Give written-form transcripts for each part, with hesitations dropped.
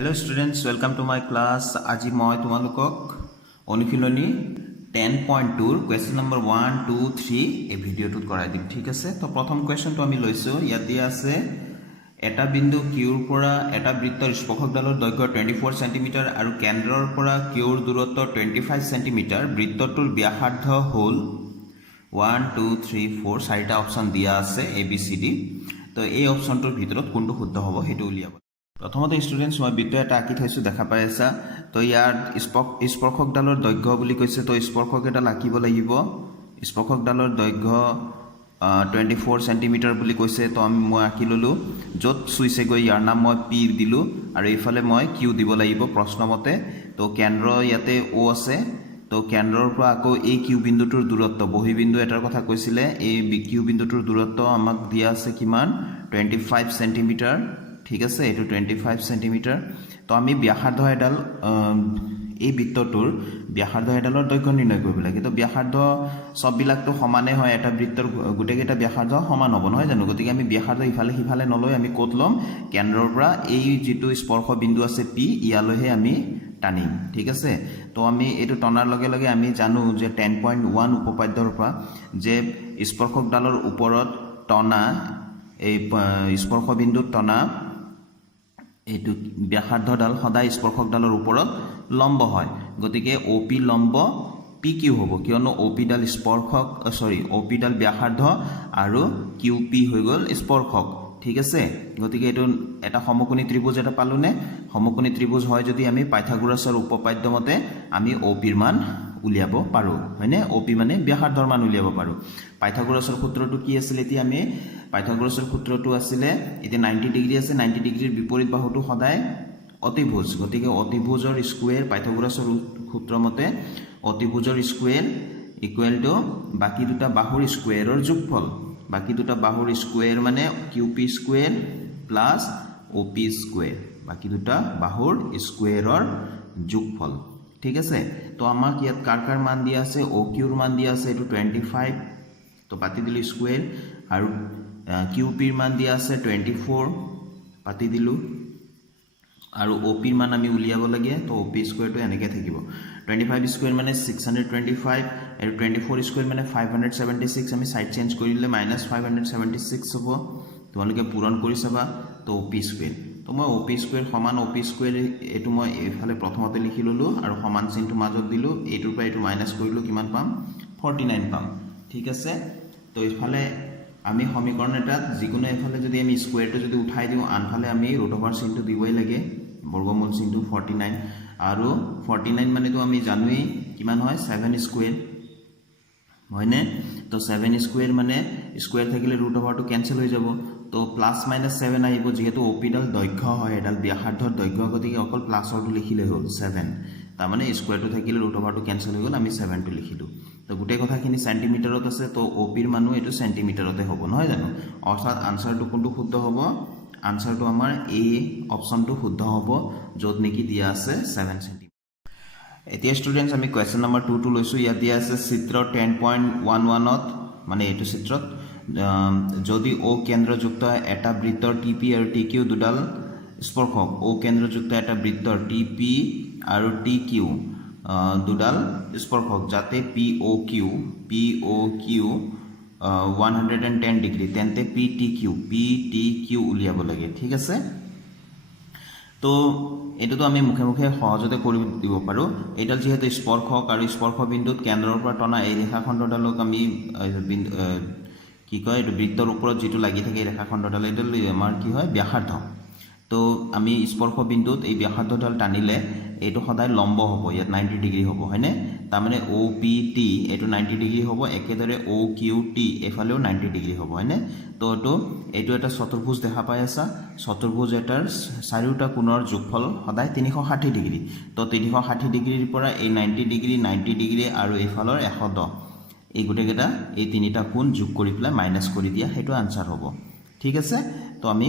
Hello students, welcome to my class. আজি মই তোমালোকক অনুশীলনী 10.2 question number 1 2 3 এই ভিডিওটোত কৰাই দিম ঠিক আছে তো প্ৰথম কোৱেশ্চনটো আমি লৈছো ইয়াত দিয়া আছে এটা বিন্দু কিউৰ পৰা এটা বৃত্তৰ স্পৰ্শকডালৰ দৈৰ্ঘ্য 24 cm আৰু কেন্দ্ৰৰ পৰা কিউৰ দূৰত্ব 25 cm বৃত্তটোৰ ব্যাসাৰ্ধ হ'ল 1 2 3 4 চাৰিটা অপচন দিয়া আছে এ বি সি ডি তো এই অপচনটোৰ ভিতৰত কোনটো শুদ্ধ হ'ব হেতু উলিয়াব প্ৰথমতে স্টুডেন্টস মই বৃত্ত এটা আঁকি থৈছো দেখা পাই আছা তো ইয়াৰ স্পৰ্শকডালৰ দৈৰ্ঘ্য বুলি কৈছে তো স্পৰ্শক এটা আঁকিব লাগিব স্পৰ্শকডালৰ দৈৰ্ঘ্য 24 cm বুলি কৈছে তো মই আঁকি ললো যত সুইছে গৈ ইয়াৰ নাম মই পি দিলো আৰু ইফালে মই কিউ দিব লাগিব প্ৰশ্নমতে তো কেন্দ্ৰ ইয়াতে ও আছে তো কেন্দ্ৰৰ পৰা আকৌ এই কিউ বিন্দুটোৰ দূৰত্ব বহি বিন্দু এটাৰ কথা কৈছিলে এই কিউ বিন্দুটোৰ দূৰত্ব আমাক দিয়া আছে কিমান 25 cm ঠিক আছে এটো 25 cm তো আমি ব্যাসাৰ্ধ এডাল এই বৃত্তটোৰ ব্যাসাৰ্ধ এডালৰ দৈৰ্ঘ্য নিৰ্ণয় কৰিব লাগে তো ব্যাসাৰ্ধ সব বিলাকটো সমানে হয় এটা বৃত্তৰ গুটেকেটা ব্যাসাৰ্ধ সমান হ'ব নহয় জানো গতিকে আমি ব্যাসাৰ্ধ ইফালে সিফালে নলৈ আমি কোত লম কেন্দ্ৰৰ পৰা এই যেটো স্পৰ্শ বিন্দু আছে পি ইয়ালৈহে আমি টানিম ঠিক আছে তো আমি এটো টনাৰ লগে লগে আমি জানো যে 10.1 উপপাদ্যৰ পৰা যে স্পৰ্শকডালৰ ওপৰত টনা এই স্পৰ্শ বিন্দুত টনা এটো ব্যাসাৰ্ধডাল সদায় স্পৰ্শকডালৰ ওপৰত লম্ব হয় গতিকে OP লম্ব PQ হ'ব কিয়নো OP ডাল স্পৰ্শক OP ডাল ব্যাসাৰ্ধ আৰু QP হৈ গল স্পৰ্শক ঠিক আছে গতিকে এটো এটা সমকোণী ত্ৰিভুজ এটা পালোনে সমকোণী ত্ৰিভুজ হয় যদি আমি পাইথাগোৰাছৰ উপপাদ্য মতে আমি OP ৰ মান উলিয়াব পাৰো হয়নে OP মানে ব্যাসাৰ্ধৰ মান উলিয়াব পাৰো পাইথাগোৰাছৰ সূত্ৰটো কি আছিল এতিয়া আমি পাইথাগোৰাছৰ সূত্ৰটো আছিল এতিয়া 90 ডিগ্ৰী আছে 90 ডিগ্ৰীৰ বিপৰীত বাহুটো সদায় অতিভুজ গতিকে অতিভুজৰ স্কয়াৰ পাইথাগোৰাছৰ সূত্ৰ মতে অতিভুজৰ স্কয়াৰ ইকুৱেল টু বাকি দুটা বাহুৰ স্কয়াৰৰ যোগফল বাকি দুটা বাহুৰ স্কয়াৰ মানে QP square plus OP square বাকি দুটা বাহুৰ স্কয়াৰৰ যোগফল ঠিক আছে তো আমাক ইয়াত কাৰ মান দিয়া আছে OQ ৰ মান দিয়া আছে এটো 25 তো পাতি দিলু স্কয়াৰ আৰু QP ৰ মান দিয়া আছে 24 পাতি দিলু আৰু OP ৰ মান আমি উলিয়াব লাগে তো OP স্কয়াৰটো এনেকৈ থাকিব 25 স্কয়াৰ মানে 625 আৰু 24 স্কয়াৰ মানে 576 আমি সাইড চেঞ্জ কৰিলে -576 হ'ব তোমালোকে পূৰণ কৰি চাবা তো OP স্কয়াৰ তো মই OP স্কয়াৰ সমান OP স্কয়াৰ এটো মই এফালে প্ৰথমতে লিখি ললো আৰু সমান চিনটো মাজত দিলু এটোৰ পৰা এটো মাইনাস কৰিলো কিমান পাম 49 পাম ঠিক আছে তো ইফালে আমি সমীকৰণ এটা যিকোনো এফালে যদি আমি স্কয়াৰটো যদি উঠাই দিও আনফালে আমি ৰুট ওভাৰ চিনটো দিবই লাগে বৰ্গমূল চিনটো 49 আৰু 49 মানে তো আমি জানোই কিমান হয় 7 স্কয়াৰ হয়নে তো 7 স্কয়াৰ মানে স্কয়াৰ থাকিলে ৰুট ওভাৰটো ক্যান্সেল হৈ যাব তো প্লাস মাইনাস 7 আহিব যেহেতু OP ডাল দৈৰ্ঘ্য হয় এডাল ব্যাসাৰ্ধৰ দৈৰ্ঘ্য গতিকে অকল প্লাসৰটো লিখিলে হ'ল 7 তাৰ মানে স্কয়াৰটো থাকিলে ৰুট ওভাৰটো ক্যান্সেল হৈ গল আমি 7 টো লিখিলো তো গুটে কথাখিনি সেন্টিমিটাৰত আছে তো OP ৰ মানো এটো সেন্টিমিটাৰতে হ'ব নহয় জানো অৰ্থাৎ আনসাৰটো কোনটো শুদ্ধ হ'ব আনসাৰটো আমাৰ এ অপচনটো শুদ্ধ হ'ব যত নেকি দিয়া আছে 7 সেন্টিমিটাৰ এতিয়া স্টুডেন্টস আমি কোৱেশ্চন নম্বৰ 2 টো লৈছো ইয়াত দিয়া আছে চিত্ৰ 10.11 ত মানে এটো চিত্ৰত যদি O কেন্দ্ৰযুক্ত এটা বৃত্তৰ TP আৰু TQ দুডাল স্পৰ্শক O কেন্দ্ৰযুক্ত এটা বৃত্তৰ TP আৰু TQ দুডাল স্পৰ্শক যাতে POQ 110 ডিগ্ৰী তেন্তে PTQ উলিয়াব লাগে ঠিক আছে তো এটোতো আমি মুখে মুখে সহজতে কৰি দিব পাৰো এডাল যেহেতু স্পৰ্শক আৰু স্পৰ্শ বিন্দুত কেন্দ্ৰৰ পৰা টনা এই ৰেখাখণ্ডডালক আমি কি কয় এটো বৃত্তৰ ওপৰত যেটো লাগি থাকে ৰেখাখণ্ডডাল এডাল আমাৰ কি হয় ব্যাসাৰ্ধ তো আমি স্পৰ্শ বিন্দুত এই ব্যাসাৰ্ধডাল টানিলে এটো সদায় লম্ব হ'ব ইয়াত 90 ডিগ্ৰী হ'ব হয়নে তাৰ মানে OPT এটো 90 ডিগ্ৰী হ'ব একেদৰে OQT এফালেও 90 ডিগ্ৰী হ'ব হয়নে তো এটো এটা চতুৰ্ভুজ দেখা পাই আছা চতুৰ্ভুজ এটাৰ চাৰিওটা কোণৰ যোগফল সদায় 360 ডিগ্ৰী তো 360 ডিগ্ৰীৰ পৰা এই 90 ডিগ্ৰী আৰু এফালৰ 110 এই গুটেকেটা এই তিনিটা কোণ যোগ কৰি পেলাই মাইনাস কৰি দিয়া হেতু আনসাৰ হ'ব ঠিক আছে তো আমি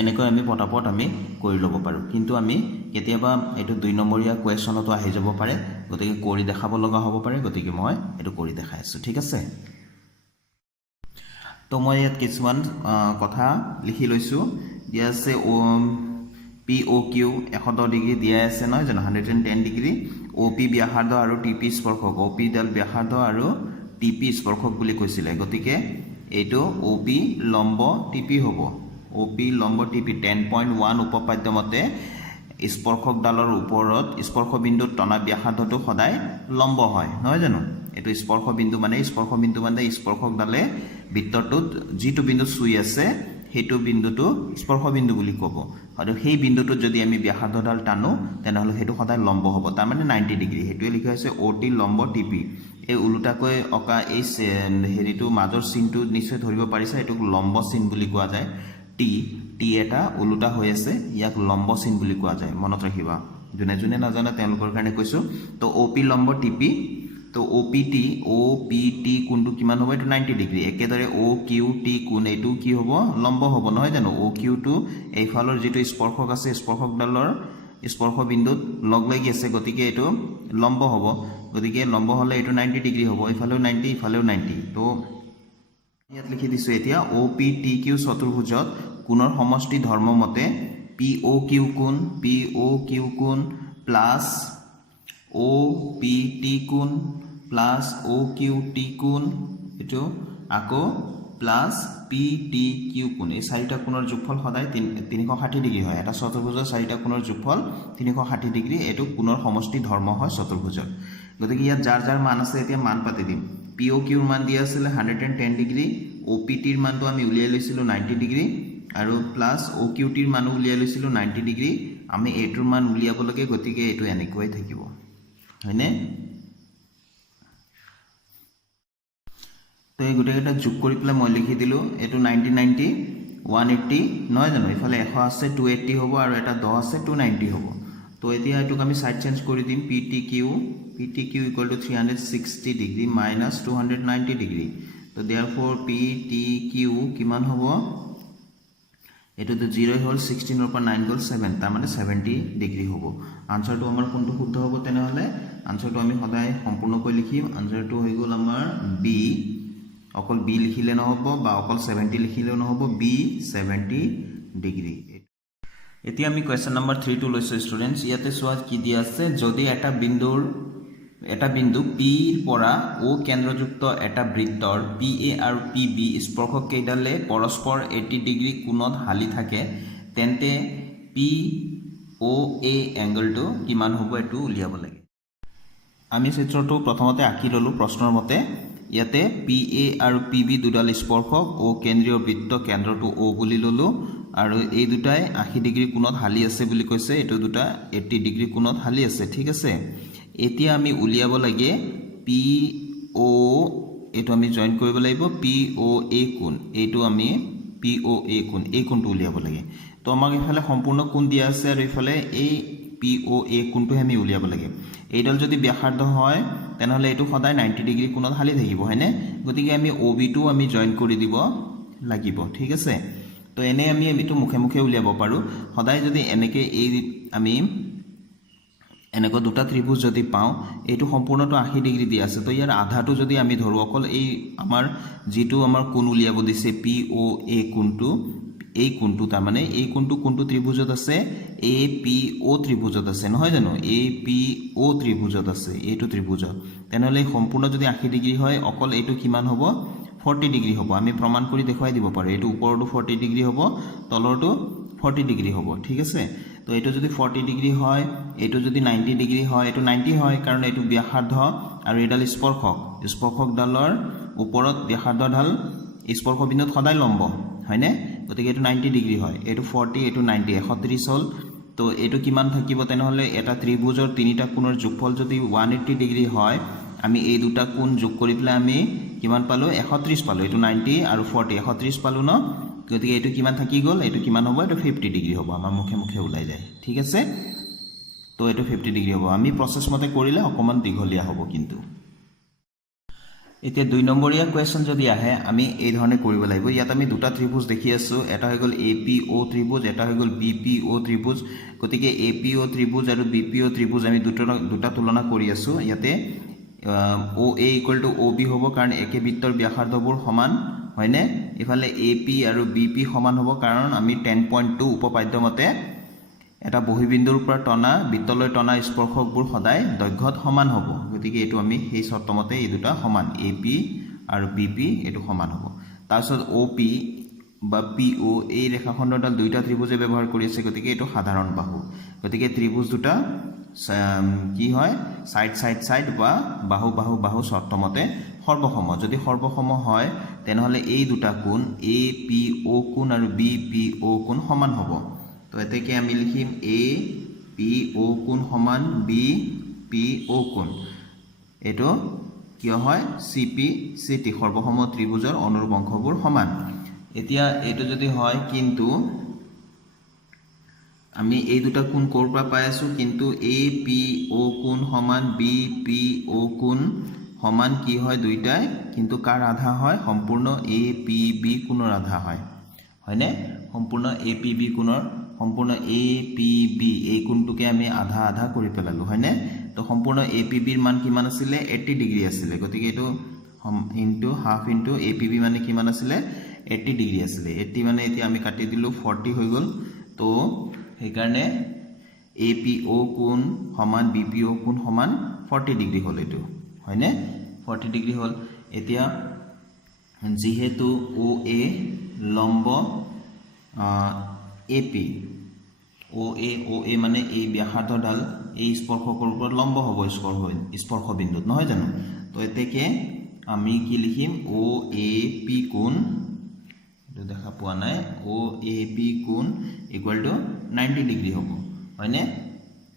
এনেকৈ আমি পটাপট আমি কৰি লব পাৰো কিন্তু আমি কেতিয়াবা এটো 2 নম্বৰীয়া কোৱেশ্চনটো আহি যাব পাৰে গতিকে কৰি দেখাব লগা হ'ব পাৰে গতিকে মই এটো কৰি দেখাই আছো ঠিক আছে তো মই ইয়াত কিছুমান কথা লিখি লৈছো দিয়া আছে POQ 110 ডিগ্ৰী দিয়া আছে নহয় জানো 110 ডিগ্ৰী OP ব্যাসাৰ্ধ আৰু TP স্পৰ্শক OP ডাল ব্যাসাৰ্ধ আৰু TP স্পৰ্শক বুলি কৈছিলে গতিকে এইটো OP লম্ব TP হ'ব OP লম্ব TP 10.1 উপপাদ্য মতে স্পৰ্শক ডালৰ ওপৰত স্পৰ্শ বিন্দুত টনা ব্যাসাৰ্ধটো সদায় লম্ব হয় নহয় জানো এটো স্পৰ্শ বিন্দু মানে স্পৰ্শক ডালে বৃত্তটোত যিটো বিন্দু চুই আছে হেতু বিন্দুটো স্পৰ্শ বিন্দু বুলি ক'ব আৰু সেই বিন্দুটোত যদি আমি ব্যাসাৰ্ধডাল টানো তেনেহলে হেতু সদায় লম্ব হ'ব তাৰ মানে 90 ডিগ্ৰী হেতুৱে লিখা আছে OT লম্ব TP এই উলুটাকৈ অকা এই হেৰিটো মাজৰ চিনটো নিশ্চয় ধৰিব পাৰিছে এটো লম্ব চিন বুলি কোৱা যায় T এটা উলুটা হৈ আছে ইয়াক লম্ব চিন বুলি কোৱা যায় মনত ৰাখিবা জুনে জুনে নাজানে তেওঁলোকৰ কাৰণে কৈছো তো OP লম্ব TP তো OPT কোণটো কিমান হ'ব এটো 90 ডিগ্ৰী একেদৰে OQT কোণ এটো কি হ'ব লম্ব হ'ব নহয় জানো OQ টো এইফালৰ যেটো স্পৰ্শক আছে স্পৰ্শকডালৰ স্পৰ্শ বিন্দুত লগ লাগি আছে গতিকে এটো লম্ব হ'ব গতিকে লম্ব হলে এটো 90 ডিগ্ৰী হ'ব ইফালেও 90 ইফালেও 90 তো ইয়াত লিখি দিছো এতিয়া OPTQ চতুৰ্ভুজত কোণৰ সমষ্টি ধৰ্ম মতে POQ কোণ প্লাস OPT কোণ প্লাস OQT কোণ এটো আকৌ প্লাস PTQ কোণ এই চাৰিটা কোণৰ যোগফল সদায় 360 ডিগ্ৰী হয় এটা চতুৰ্ভুজৰ চাৰিটা কোণৰ যোগফল 360 ডিগ্ৰী এটো কোণৰ সমষ্টি ধৰ্ম হয় চতুৰ্ভুজৰ গতিকে ইয়াত যাৰ যাৰ মান আছে এতিয়া মান পাতি দিম POQ ৰ মান দিয়া আছিল 110 ডিগ্ৰী OPT ৰ মানটো আমি উলিয়াই লৈছিলো 90 ডিগ্ৰী আৰু প্লাস OQT ৰ মানো উলিয়াই লৈছিলো 90 ডিগ্ৰী আমি এটোৰ মান উলিয়াব লাগে গতিকে এটো এনেকৈ থাকিব হয়নে তো এই গুটেকেটা যোগ কৰি পেলাই মই লিখি দিলো এটো 90 90 180 নহয় জানো ইফালে 100 আছে 280 হ'ব আৰু এটা 10 আছে 290 হ'ব তো এতিয়া এটোক আমি সাইড চেঞ্জ কৰি দিম PTQ equal to 360 degree minus 290 degree তো therefore PTQ কিমান হ'ব এটো তো 0 হল 16 ৰ পৰা 9 গল 7 তাৰ মানে 70 ডিগ্ৰী হ'ব আনসাৰটো আমাৰ কোনটো শুদ্ধ হ'ব তেনেহলে আনসাৰটো আমি সদায় সম্পূৰ্ণকৈ লিখিম আনসাৰটো হৈ গল আমাৰ B অকল B লিখিলে নহব বা অকল 70 লিখিলেও নহব B 70 ডিগ্ৰী এতিয়া আমি কোৱেশ্চন নম্বৰ 3 টো লৈছো ষ্টুডেন্টস ইয়াতে সোৱা কি দিয়া আছে যদি এটা বিন্দু P ৰ পৰা O কেন্দ্ৰযুক্ত এটা বৃত্তৰ PA আৰু PB স্পৰ্শক কেইডালে পৰস্পৰ 80 ডিগ্ৰী কোণত হালি থাকে তেন্তে POA এংগলটো কিমান হ'ব এটো উলিয়াব লাগে আমি চিত্ৰটো প্ৰথমতে আঁকি ললো প্ৰশ্নৰ মতে ইয়াতে PA আৰু PB দুডাল স্পৰ্শক O কেন্দ্ৰীয় বৃত্ত কেন্দ্ৰটো O বুলি ললো আৰু এই দুটাই 80 ডিগ্ৰী কোণত হালি আছে বুলি কৈছে এটো দুটা 80 ডিগ্ৰী কোণত হালি আছে ঠিক আছে এতিয়া আমি উলিয়াব লাগে PO এটো আমি জয়েন কৰিব লাগিব POA কোণ এটো আমি POA কোণ এই কোণটো উলিয়াব লাগে তো আমাক ইফালে সম্পূৰ্ণ কোণ দিয়া আছে আৰু ইফালে এই POA কোণটো আমি উলিয়াব লাগে এইডাল যদি ব্যাসাৰ্ধ হয় তেনেহলে এটো সদায় 90 ডিগ্ৰী কোণত হালি থাকিব হয়নে গতিকে আমি OB টো আমি জয়েন কৰি দিব লাগিব ঠিক আছে তো এনে আমি এটো মুখে মুখে উলিয়াব পাৰো সদায় যদি এনেকে এই আমি এনেকৈ দুটা ত্ৰিভুজ যদি পাও এটো সম্পূৰ্ণটো 80 ডিগ্ৰী দি আছে তো ইয়াৰ আধাটো যদি আমি ধৰো অকল এই আমাৰ যেটো আমাৰ কোণ উলিয়াব দিছে POA কোণটো এই কোণটো তাৰ মানে এই কোণটো ত্ৰিভুজত আছে APO ত্ৰিভুজত আছে নহয় জানো APO ত্ৰিভুজত আছে এইটো ত্ৰিভুজত তেনেহলে সম্পূৰ্ণ যদি 80 ডিগ্ৰী হয় অকল এটো কিমান হ'ব 40 ডিগ্ৰী হ'ব আমি প্ৰমাণ কৰি দেখুৱাই দিব পাৰো এটো ওপৰটো 40 ডিগ্ৰী হ'ব তলৰটো 40 ডিগ্ৰী হ'ব ঠিক আছে তো এটো যদি 40 ডিগ্ৰী হয় এটো যদি 90 ডিগ্ৰী হয় এটো 90 হয় কাৰণ এটো ব্যাসাৰ্ধ আৰু এডাল স্পৰ্শক ডালৰ ওপৰত ব্যাসাৰ্ধডাল স্পৰ্শ বিন্দুত সদায় লম্ব হয়নে গতিকে এটো 90 ডিগ্ৰী হয় এটো 40 এটো 90 130 হল তো এটো কিমান থাকিব তেনেহলে এটা ত্ৰিভুজৰ তিনিটা কোণৰ যোগফল যদি 180 ডিগ্ৰী হয় আমি এই দুটা কোণ যোগ কৰি পেলাই আমি কিমান পালো 130 পালো এটো 90 আৰু 40 130 পালো ন গতিকে এটো কিমান থাকি গল এটো কিমান হ'ব এটো 50 ডিগ্ৰী হ'ব আমাৰ মুখে মুখে ওলাই যায় ঠিক আছে তো এটো 50 ডিগ্ৰী হ'ব আমি প্ৰসেস মতে কৰিলে অকমান দীঘলীয়া হ'ব কিন্তু এতিয়া 2 নম্বৰীয়া কোৱেশ্চন যদি আহে আমি এই ধৰণে কৰিব লাগিব ইয়াত আমি দুটা ত্ৰিভুজ দেখি আছো এটা হৈ গল APO ত্ৰিভুজ এটা হৈ গল BPO ত্ৰিভুজ গতিকে APO ত্ৰিভুজ আৰু BPO ত্ৰিভুজ আমি দুটা তুলনা কৰি আছো ইয়াতে OA equal to OB হ'ব কাৰণ একে বৃত্তৰ ব্যাসাৰ্ধবোৰ সমান হয়নে ইফালে AP আৰু BP সমান হ'ব কাৰণ আমি 10.2 উপপাদ্য মতে এটা বহিবিন্দুৰ পৰা টনা বৃত্তলৈ টনা স্পৰ্শকবোৰ সদায় দৈৰ্ঘ্যত সমান হ'ব গতিকে এইটো আমি সেই চৰ্তমতে এই দুটা সমান AP আৰু BP এইটো সমান হ'ব তাৰপিছত OP বা PO এই ৰেখাখণ্ডডাল দুইটা ত্ৰিভুজে ব্যৱহাৰ কৰি আছে গতিকে এইটো সাধাৰণ বাহু গতিকে ত্ৰিভুজ দুটা কি হয় সাইড সাইড সাইড বা বাহু বাহু বাহু চৰ্তমতে সৰ্বসম যদি সৰ্বসম হয় তেনেহলে এই দুটা কোণ APO কোণ আৰু BPO কোণ সমান হ'ব তো এতেকে আমি লিখিম APO কোণ সমান BPO কোণ এটো কিয় হয় CPCT সৰ্বসম ত্ৰিভুজৰ অনুৰূপ অংশবোৰ সমান এতিয়া এটো যদি হয় কিন্তু আমি এই দুটা কোণ কোৰ পৰা পাই আছো কিন্তু APO কোণ সমান BPO কোণ সমান কি হয় দুইটাই কিন্তু কাৰ আধা হয় সম্পূৰ্ণ APB কোণৰ আধা হয় হয়নে সম্পূৰ্ণ APB কোণৰ সম্পূৰ্ণ APB এই কোণটোকে আমি আধা আধা কৰি পেলালো হয়নে তো সম্পূৰ্ণ APB ৰ মান কিমান আছিল 80 ডিগ্ৰী আছিল গতিকে এটো ইনটু হাফ ইনটু APB মানে কিমান আছিল 80 ডিগ্ৰী আছিল 80 মানে এতিয়া আমি কাটি দিলো 40 হৈ গল তো সেই কাৰণে APO কোণ সমান BPO কোণ সমান 40 ডিগ্ৰী হল এটো হয়নে 40 ডিগ্ৰী হল এতিয়া যেহেতু OA লম্ব AP OA মানে এই ব্যাসাৰ্ধডাল এই স্পৰ্শকৰ ওপৰত লম্ব হ'ব স্পৰ্শ বিন্দুত নহয় জানো তো এতেকে আমি কি লিখিম OAP কোণ এটো দেখা পোৱা নাই OAP কোণ ইকুৱেল টু 90 ডিগ্ৰী হ'ব হয়নে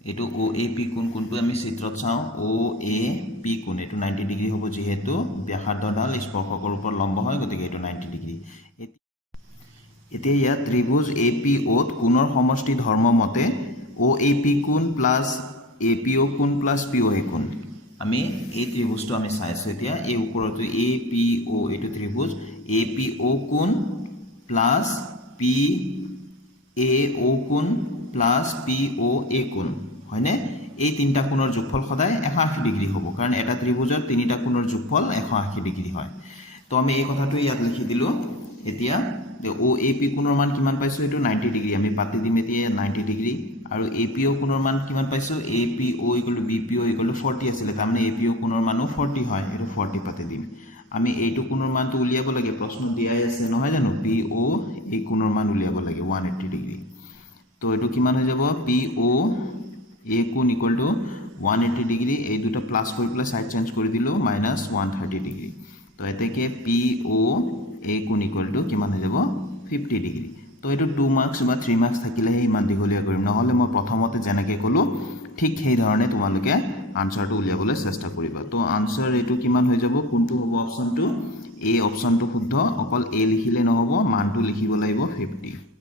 এটো OAP কোণ কোনটো আমি চিত্ৰত চাও OAP কোণ এটো 90 ডিগ্ৰী হ'ব যেহেতু ব্যাসাৰ্ধডাল স্পৰ্শকৰ ওপৰত লম্ব হয় গতিকে এটো 90 ডিগ্ৰী এতিয়া ইয়া ত্ৰিভুজ APO কোণৰ সমষ্টি ধৰ্ম মতে OAP কোণ প্লাস APO কোণ প্লাস POA কোণ আমি এই ত্ৰিভুজটো আমি চাইছো এতিয়া এই ওপৰটো APO এটো ত্ৰিভুজ APO কোণ প্লাস PAO কোণ প্লাস POA কোণ হয়নে এই তিনটা কোণৰ যোগফল সদায় 180 ডিগ্ৰী হ'ব কাৰণ এটা ত্ৰিভুজৰ তিনিটা কোণৰ যোগফল 180 ডিগ্ৰী হয় তো আমি এই কথাটো ইয়াত লিখি দিলো এতিয়া OAP কোণৰ মান কিমান পাইছো এটো 90 ডিগ্ৰী আমি পাতি দিম এতিয়া 90 ডিগ্ৰী আৰু APO কোণৰ মান কিমান পাইছো APO BPO 40 আছিল তাৰ মানে APO কোণৰ মানো 40 হয় এটো 40 পাতি দিম আমি এইটো কোণৰ মানটো উলিয়াব লাগে প্ৰশ্ন দিয়াই আছে নহয় জানো PO এই কোণৰ মান উলিয়াব লাগে 180 ডিগ্ৰী তো এটো কিমান হৈ যাব PO A কোণ ইকুৱেল টু 180 ডিগ্ৰী এই দুটা প্লাস কৰি প্লাস সাইড চেঞ্জ কৰি দিলো মাইনাস 130 ডিগ্ৰী তো এতেকে PO A কোণ ইকুৱেল টু কিমান হৈ যাব 50 ডিগ্ৰী তো এটো 2 মাৰ্কস বা 3 মাৰ্কস থাকিলে হে ইমান দিগলিয়া কৰিম নহলে মই প্ৰথমতে জেনেকে কলো ঠিক সেই ধৰণে তোমালোকে আনসাৰটো উলিয়াবলৈ চেষ্টা কৰিবা তো আনসাৰ এটো কিমান হৈ যাব কোনটো হ'ব অপচনটো A অপচনটো শুদ্ধ অকল A লিখিলে নহব মানটো লিখিব লাগিব 50